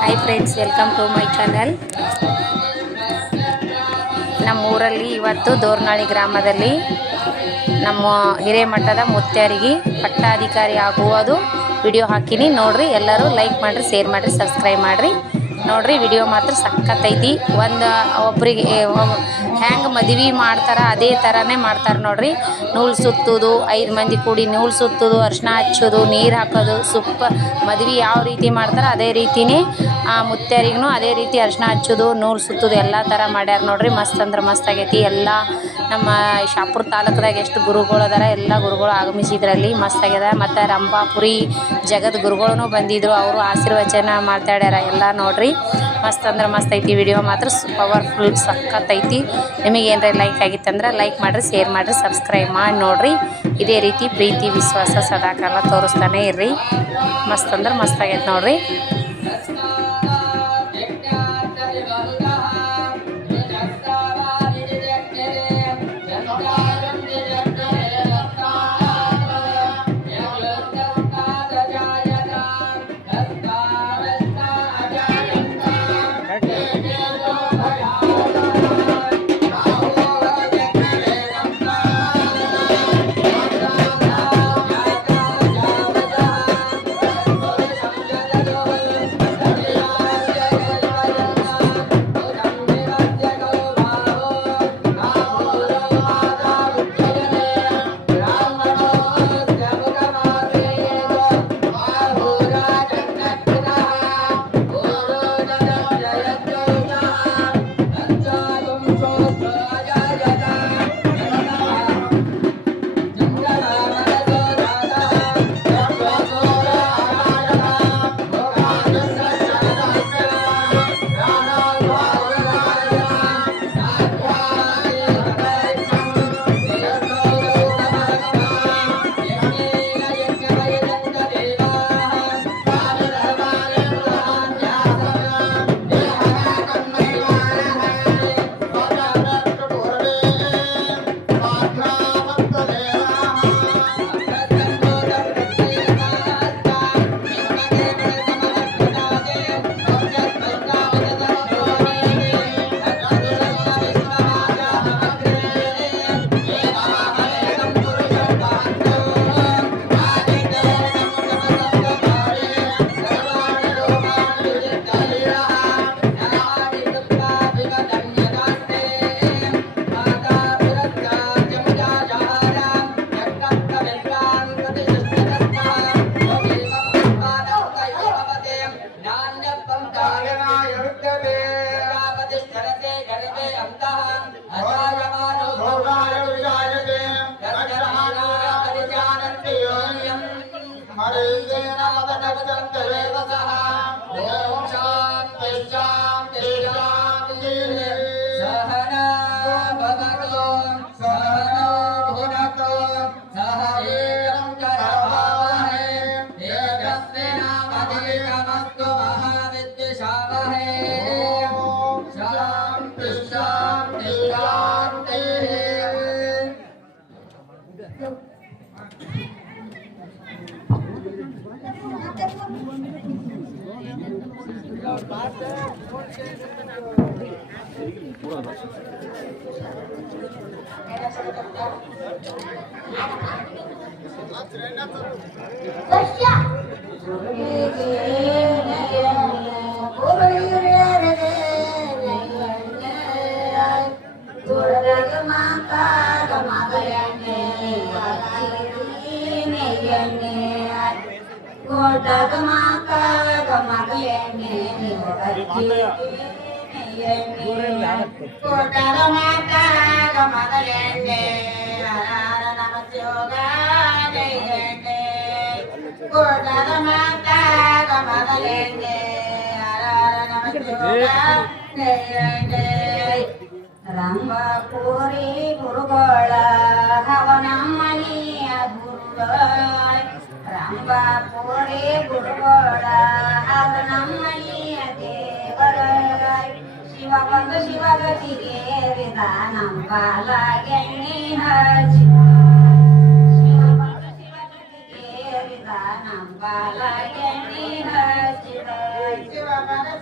Hi friends, welcome to my channel. ನಮ್ಮೂರಲ್ಲಿ ಇವತ್ತು ದೋರ್ನಾಳಿ ಗ್ರಾಮದಲ್ಲಿ ನಮ್ಮ ಹಿರೇಮಠದ ಮುತ್ಯಾರಿಗೆ ಪಟ್ಟಾಧಿಕಾರಿ ಆಗುವುದು ವಿಡಿಯೋ ಹಾಕಿನಿ. ನೋಡ್ರಿ, ಎಲ್ಲರೂ ಲೈಕ್ ಮಾಡಿರಿ, ಶೇರ್ ಮಾಡಿರಿ, ಸಬ್ಸ್ಕ್ರೈಬ್ ಮಾಡಿರಿ. ನೋಡ್ರಿ, ವಿಡಿಯೋ ಮಾತ್ರ ಸಖತ್ತೈತಿ. ಒಬ್ಬರಿಗೆ ಹ್ಯಾಂಗೆ ಮದುವೆ ಮಾಡ್ತಾರೆ ಅದೇ ಥರನೇ ಮಾಡ್ತಾರೆ ನೋಡ್ರಿ. ನೂಲು ಸುತ್ತೋದು, 5 ಮಂದಿ ಕೂಡಿ ನೂಲು ಸುತ್ತೋದು, ಅರ್ಶಿನ ಹಚ್ಚೋದು, ನೀರು ಹಾಕೋದು, ಮದುವೆ ಯಾವ ರೀತಿ ಮಾಡ್ತಾರೆ ಅದೇ ರೀತಿಯೇ ಮುತ್ಯಾರಿಗೂ ಅದೇ ರೀತಿ ಅರ್ಶಿನ ಹಚ್ಚೋದು, ನೂಲು ಸುತ್ತೋದು ಎಲ್ಲ ಥರ ಮಾಡ್ಯಾರ ನೋಡ್ರಿ. ಮಸ್ತ್ ಅಂದ್ರೆ ಮಸ್ತ್ ಆಗೈತಿ. ಎಲ್ಲ ನಮ್ಮ ಶಾಪುರ ತಾಲೂಕದಾಗ ಎಷ್ಟು ಗುರುಗಳು ಅದಾರ, ಎಲ್ಲ ಗುರುಗಳು ಆಗಮಿಸಿದ್ರಲ್ಲಿ ಮಸ್ತ್ ಆಗ್ಯದ. ಮತ್ತು ರಂಭಾಪುರಿ ಜಗದ್ ಗುರುಗಳೂ ಬಂದಿದ್ರು, ಅವರು ಆಶೀರ್ವಚನ ಮಾತಾಡ್ಯಾರ. ಎಲ್ಲ ನೋಡ್ರಿ, ಮಸ್ತ್ ಅಂದ್ರೆ ಮಸ್ತ್ ಐತಿ. ವಿಡಿಯೋ ಮಾತ್ರ ಪವರ್ಫುಲ್ ಸಖತ್ತೈತಿ. ನಿಮಗೆ ಏನಾರ ಲೈಕ್ ಆಗಿತ್ತಂದ್ರೆ ಲೈಕ್ ಮಾಡಿರಿ, ಶೇರ್ ಮಾಡಿರಿ, ಸಬ್ಸ್ಕ್ರೈಬ್ ಮಾಡಿ ನೋಡ್ರಿ. ಇದೇ ರೀತಿ ಪ್ರೀತಿ ವಿಶ್ವಾಸ ಸದಾಕಾಲ ತೋರಿಸ್ತಾನೆ ಇರ್ರಿ. ಮಸ್ತ್ ಅಂದ್ರೆ ಮಸ್ತ್ ಆಗೈತೆ ನೋಡ್ರಿ. ರಂಭಾಪುರಿ ಗುರುಗಳ ಹವನಮ್ಮನಿಯ ಗುರುಗಳ, ರಂಭಾಪುರಿ ಗುರುಗಳ ಹವನಮ್ಮನಿಯ ದೇವರ, ಶಿವಗತಿಗೆ ವಿಧಾನಂಬಾಲ ಎಣ್ಣೆ ಹಚ್ಚಿ, ಶಿವಗತಿಗೆ ವಿಧಾನಂಬಾಲ ಎಣ್ಣೆ ಹಚ್ಚಿದ, ಶಿವಗತಿಗೆ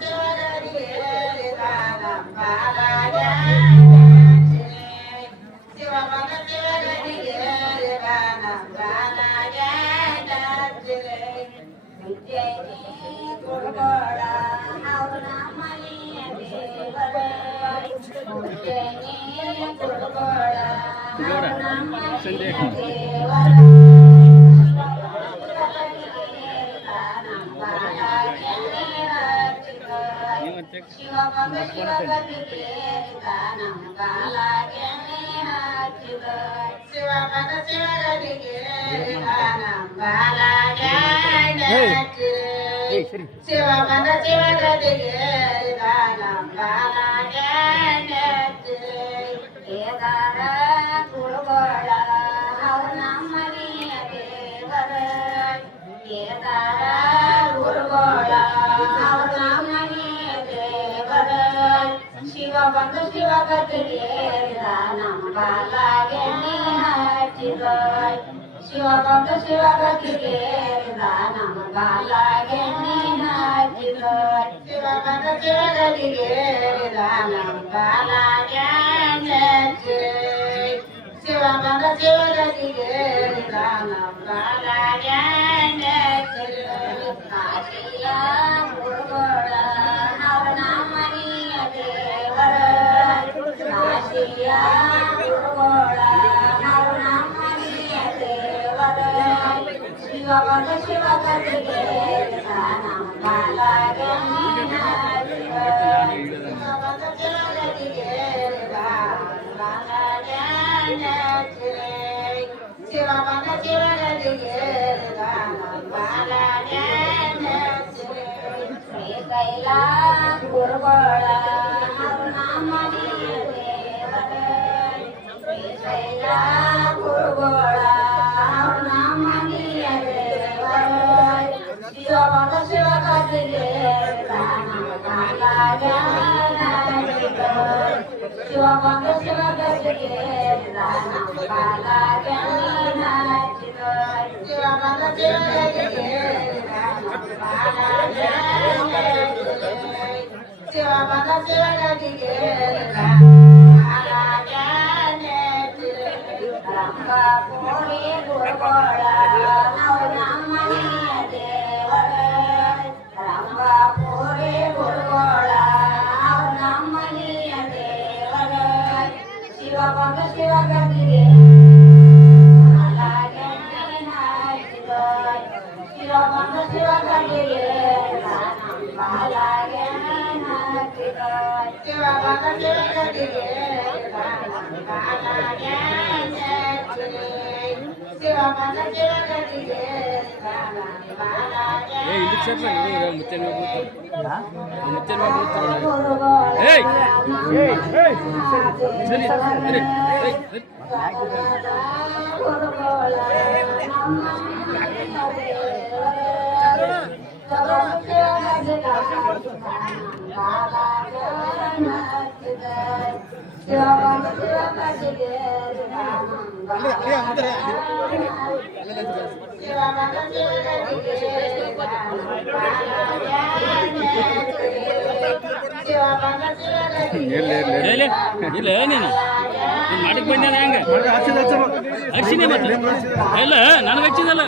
ಗುರುಗಳ ಅವ್ರ ಮನೆಯ ದೇವರ ಗುರುಗಳ ಅವ್ರ ಮನೆಯ ದೇವರ ಶಿವಮೊಗ್ಗ ಶಿವಗತಿಗೆ ನಮ್ಮ ಬಾಲಾಗೆ ಹಚ್ಚಿದ ಶಿವಮೊಗ್ಗ ಶಿವಗತಿಗೆ ನಮ್ಮ ಬಾಲಾಗೆ ಹಚ್ಚಿದ ಶಿವಮೊಗ್ಗ ಶಿವಗತಿಗೆ ನಮ್ಮ ಬಾಲಾಗೆ ಹಚ್ಚಿದ ಕೇದಾರ ಗುರುಗಳ ಅವ್ರ ನಮ್ಮನೆಯ ದೇವರ ಕೇದಾರ ಗುರುಗಳ ಅವ್ರ ನಮ್ಮನೆಯ ದೇವರ ಶಿವಮೊಗ್ಗ ಶಿವಗತಿಗೆ ನಮ್ಮ ಬಾಲಾಗೆ ಹಚ್ಚಿದ ಶಿವಮೊಗ್ಗ ಶಿವಗತಿಗೆ ನಮ್ಮ ಬಾಲಾಗೆ ಹಚ್ಚಿದ ಶಿವಮೊಗ್ಗ ಶಿವಗತಿಗೆ ನಮ್ಮ ಬಾಲಾಗೆ ಹಚ್ಚಿದ ಶಿವಮೊಗ್ಗ ಶಿವಗತಿಗೆ ನಮ್ಮ ಬಾಲಾಗೆ ಹಚ್ಚಿದ ಕಾಶಿಯ ಗುರುಗಳ ಅವ್ರ ನಮ್ಮನೆಯ ದೇವರ ಕಾಶಿಯ ಗುರುಗಳ ಅವ್ರ ನಮ್ಮನೆಯ ದೇವರ ಶಿವಮೊಗ್ಗ ಶಿವಗತಿಗೆ ನಮ್ಮ ಬಾಲಾಗೆ ಹಚ್ಚಿದ ಶಿವಮೊಗ್ಗ ಶಿವಗತಿಗೆ ನಮ್ಮ ಬಾಲಾಗೆ ಹಚ್ಚಿದ ಶಿವಮೊಗ್ಗ ಶಿವಗತಿಗೆ ನಮ್ಮ ಬಾಲಾಗೆ ಹಚ್ಚಿದ ಶ್ರೀಕೈಲ ಗುರುಗಳ ಅವ್ರ ನಮ್ಮನೆಯ ದೇವರ ಶ್ರೀಕೈಲ ಗುರುಗಳ ಅವ್ರ ನಮ್ಮನೆಯ ದೇವರ ಶಿವಮೊಗ್ಗ ಶಿವಗತಿಗೆ ನಮ್ಮ ಬಾಲಾಗೆ ಹಚ್ಚಿದ ಶಿವಮೊಗ್ಗ ಶಿವಗತಿಗೆ ನಮ್ಮ ಬಾಲಾಗೆ ಹಚ್ಚಿದ ಶಿವಮೊಗ್ಗ ಶಿವಗತಿಗೆ ನಮ್ಮ ಬಾಲಾಗೆ ಶಿವಮೊಗ್ಗ ಶಿವಗತಿಗೆ ಬಾಲಾಗೆ ರಂಭಾಪುರಿ ಗುರುಗಳ ಅವ್ರ ನಮ್ಮನೆಯ ದೇವರ ರಂಭಾಪುರಿ ಗುರುಗಳ ಅವ್ರ ನಮ್ಮನೆಯ ದೇವರ ಶಿವಮೊಗ್ಗ ಶಿವಗತಿಗೆ ಬಾಲಾಗೆ ಹಚ್ಚಿದ ಶಿವಮೊಗ್ಗ ಶಿವಗತಿಗೆ ನಮ್ಮ ಬಾಲಾಗೆ ಹಚ್ಚಿದ ಶಿವಮೊಗ್ಗ ಶಿವಗತಿಗೆ ನಮ್ಮ ಬಾಲಾಗೆ ಹಚ್ಚಿದ ಶಿವಮೊಗ್ಗ ಶಿವಗತಿಗೆ ನಮ್ಮ ಬಾಲಾಗೆ ಇಲ್ಲ ನೀನು ಮಾಡಕ್ ಬಂದ ಹೆಂಗ ಹಚ್ಚಿನಿ ಮತ್ತೆ ಇಲ್ಲ ನನಗೆ ಹಚ್ಚಿದಲ್ಲ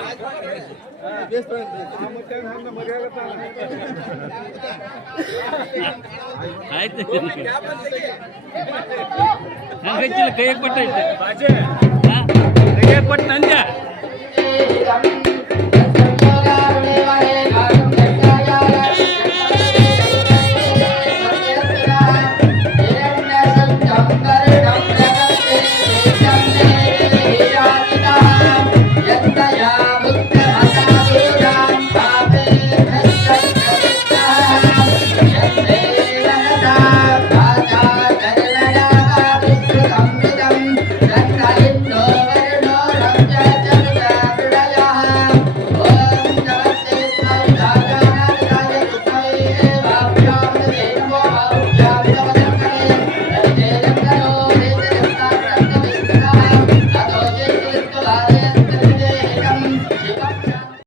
ಆಯ್ತು ಹಂಗೆ ಹಚ್ಚಿಲ್ಲ ಕೈಯಾಗ ಕೊಟ್ಟೈತೆ ಕೈಯಾಗ ಕೊಟ್ಟು ನಂದ್ಯ